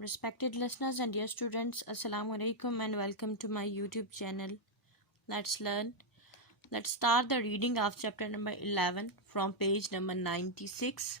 Respected listeners and dear students, Assalamu alaikum and welcome to my YouTube channel. Let's learn. Let's start the reading of chapter number 11 from page number 96.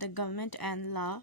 The Government and Law,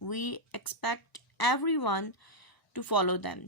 we expect everyone to follow them,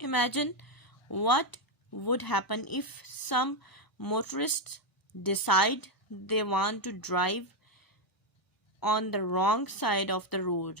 Imagine what would happen if some motorists decide they want to drive on the wrong side of the road.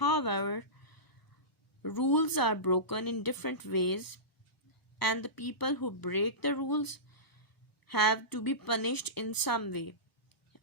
However, rules are broken in different ways and the people who break the rules have to be punished in some way.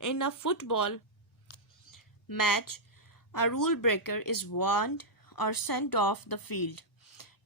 In a football match, a rule breaker is warned or sent off the field,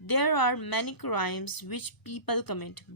There are many crimes which people commit,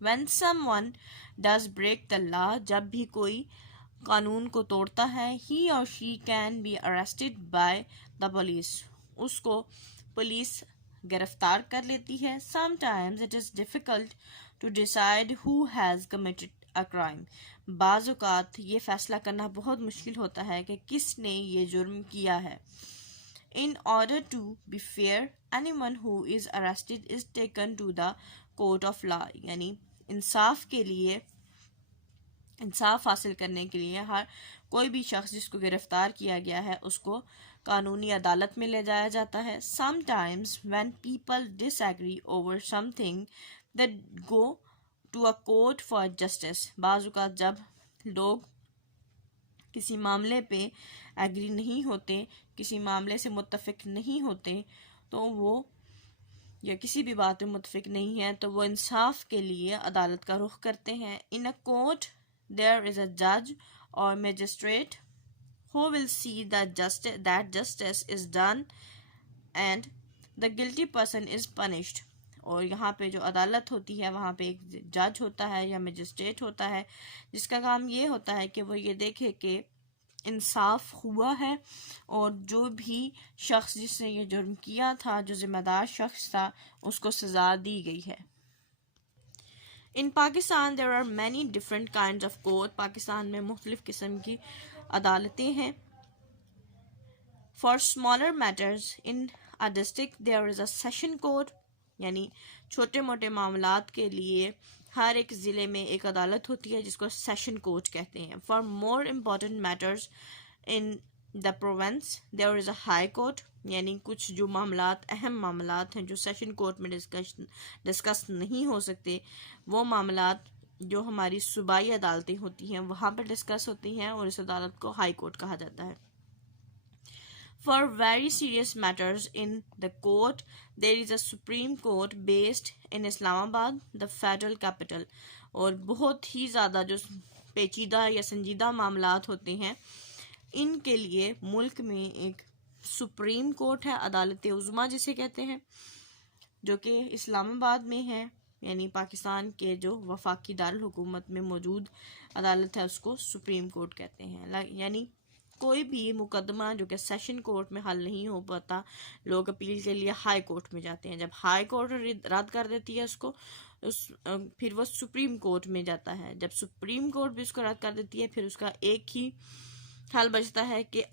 when someone does break the law, جب بھی کوئی قانون کو توڑتا ہے, he or she can be arrested by the police, اس کو police گرفتار کر لیتی ہے. sometimes it is difficult to decide who has committed a crime, بعض اوقات یہ فیصلہ کرنا بہت مشکل ہوتا ہے کہ کس نے یہ جرم کیا ہے. In order to be fair, anyone who is arrested is taken to the court of law, یعنی انصاف کے لیے, انصاف حاصل کرنے کے لیے ہر کوئی بھی شخص جس کو گرفتار کیا گیا ہے اس کو قانونی عدالت میں لے جایا جاتا ہے. sometimes when people disagree over something they go to a court for justice, بعض اوقات جب لوگ کسی معاملے پہ ایگری نہیں ہوتے, کسی معاملے سے متفق نہیں ہوتے, تو وہ یا کسی بھی بات پہ متفق نہیں ہے تو وہ انصاف کے لیے عدالت کا رخ کرتے ہیں. in a court there is a judge or magistrate who will see that justice is done and the guilty person is punished, اور یہاں پہ جو عدالت ہوتی ہے وہاں پہ ایک جج ہوتا ہے یا میجسٹریٹ ہوتا ہے جس کا کام یہ ہوتا ہے کہ وہ یہ دیکھے کہ انصاف ہوا ہے اور جو بھی شخص جس نے یہ جرم کیا تھا, جو ذمہ دار شخص تھا, اس کو سزا دی گئی ہے. In Pakistan there are many different kinds of court, Pakistan میں مختلف قسم کی عدالتیں ہیں. For smaller matters in a district there is a session court, یعنی چھوٹے موٹے معاملات کے لیے ہر ایک ضلع میں ایک عدالت ہوتی ہے جس کو سیشن کورٹ کہتے ہیں. For more important matters in the province there is a high court, یعنی کچھ جو معاملات اہم معاملات ہیں جو سیشن کورٹ میں ڈسکس نہیں ہو سکتے, وہ معاملات جو ہماری صوبائی عدالتیں ہوتی ہیں وہاں پہ ڈسکس ہوتی ہیں اور اس عدالت کو ہائی کورٹ کہا جاتا ہے. For very serious matters in the court, there is a Supreme Court based in Islamabad, the federal capital. اور بہت ہی زیادہ جو پیچیدہ یا سنجیدہ معاملات ہوتے ہیں ان کے لیے ملک میں ایک سپریم کورٹ ہے, عدالت عظمیٰ جسے کہتے ہیں, جو کہ اسلام آباد میں ہے, یعنی پاکستان کے جو وفاقی دارالحکومت میں موجود عدالت ہے اس کو سپریم کورٹ کہتے ہیں. یعنی کوئی بھی مقدمہ جو کہ سیشن کورٹ میں حل نہیں ہو پاتا, لوگ اپیل کے لیے ہائی کورٹ میں جاتے ہیں. جب ہائی کورٹ رد کر دیتی ہے اس کو, پھر وہ سپریم کورٹ میں جاتا ہے. جب سپریم کورٹ بھی اس کو رد کر دیتی ہے پھر اس کا ایک ہی حل بچتا ہے کہ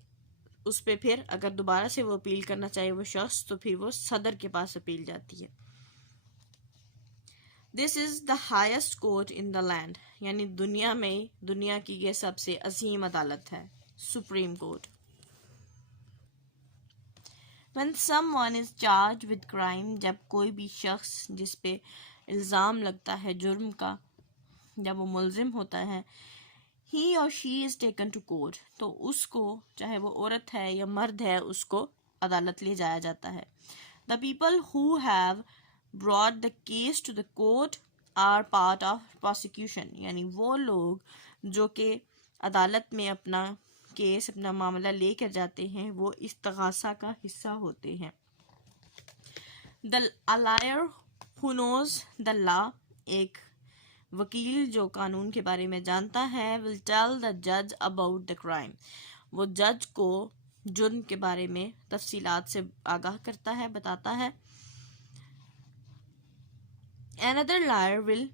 اس پہ پھر اگر دوبارہ سے وہ اپیل کرنا چاہے وہ شخص, تو پھر وہ صدر کے پاس اپیل جاتی ہے. This is the highest court in the land, یعنی دنیا کی یہ سب سے عظیم عدالت ہے, supreme court. When someone is charged with crime, جب کوئی بھی شخص جس پہ الزام لگتا ہے جرم کا, جب وہ ملزم ہوتا ہے, he or she is taken to court, تو اس کو چاہے وہ عورت ہے یا مرد ہے اس کو عدالت لے جایا جاتا ہے. The people who have brought the case to the court are part of prosecution, یعنی وہ لوگ جو کہ عدالت میں اپنا کیس, اپنا معاملہ لے کر جاتے ہیں وہ استغاثہ کا حصہ ہوتے ہیں. A lawyer who knows the law, ایک وکیل جو قانون کے بارے میں جانتا ہے, will tell the judge about the crime, وہ جج کو جرم کے بارے میں تفصیلات سے آگاہ کرتا ہے, بتاتا ہے. Another lawyer will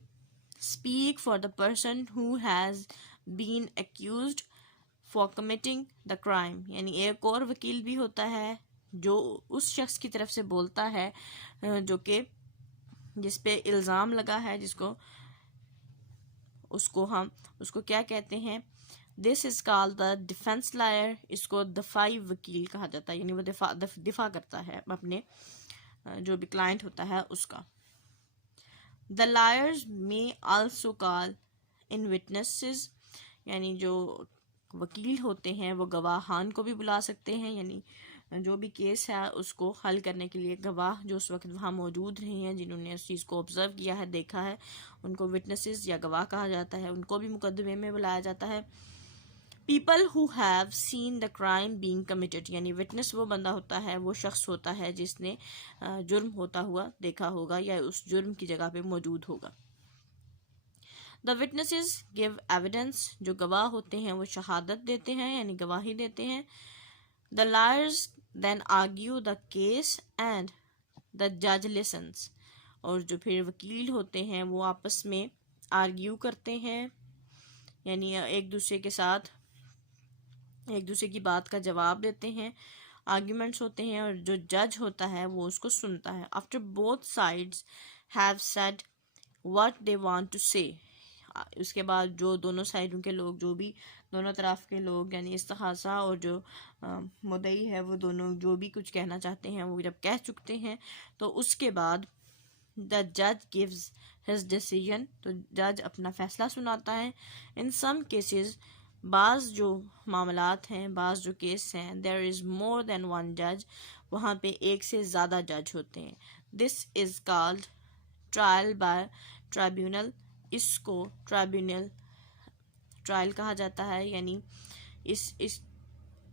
speak for the person who has been accused for committing the crime, یعنی ایک اور وکیل بھی ہوتا ہے جو اس شخص کی طرف سے بولتا ہے جو کہ جس پہ الزام لگا ہے, اس کو کیا کہتے ہیں, this is called the defense lawyer, اس کو دفاعی وکیل کہا جاتا ہے, یعنی وہ دفاع کرتا ہے اپنے جو بھی کلائنٹ ہوتا ہے اس کا. The lawyers may also call in witnesses, یعنی جو وکیل ہوتے ہیں وہ گواہان کو بھی بلا سکتے ہیں, یعنی جو بھی کیس ہے اس کو حل کرنے کے لیے گواہ جو اس وقت وہاں موجود رہے ہیں, جنہوں نے اس چیز کو آبزرو کیا ہے, دیکھا ہے, ان کو وٹنسز یا گواہ کہا جاتا ہے, ان کو بھی مقدمے میں بلایا جاتا ہے. People who have seen the crime being committed, یعنی وٹنس وہ بندہ ہوتا ہے, وہ شخص ہوتا ہے جس نے جرم ہوتا ہوا دیکھا ہوگا یا اس جرم کی جگہ پہ موجود ہوگا. The witnesses give evidence. جو گواہ ہوتے ہیں وہ شہادت دیتے ہیں یعنی گواہی دیتے ہیں. The liars then argue the case and the judge listens. اور جو پھر وکیل ہوتے ہیں وہ آپس میں آرگیو کرتے ہیں یعنی ایک دوسرے کے ساتھ ایک دوسرے کی بات کا جواب دیتے ہیں. آرگیومنٹس ہوتے ہیں اور جو جج ہوتا ہے وہ اس کو سنتا ہے. After both sides have said what they want to say. اس کے بعد جو دونوں سائڈوں کے لوگ جو بھی دونوں طرف کے لوگ یعنی استغاثہ اور جو مدعی ہے وہ دونوں جو بھی کچھ کہنا چاہتے ہیں وہ جب کہہ چکتے ہیں تو اس کے بعد the judge gives his decision. تو جج اپنا فیصلہ سناتا ہے. In some cases بعض جو معاملات ہیں بعض جو کیس ہیں there is more than one judge. وہاں پہ ایک سے زیادہ جج ہوتے ہیں. This is called trial by tribunal. اس کو ٹرائل کہا جاتا ہے یعنی اس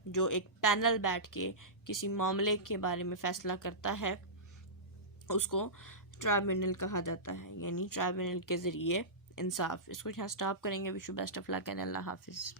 جو ایک پینل بیٹھ کے کسی معاملے کے بارے میں فیصلہ کرتا ہے اس کو ٹرائبیونل کہا جاتا ہے یعنی ٹرائبیونل کے ذریعے انصاف. اس کو یہاں سٹاپ کریں گے. Wish you best of luck and اللہ حافظ.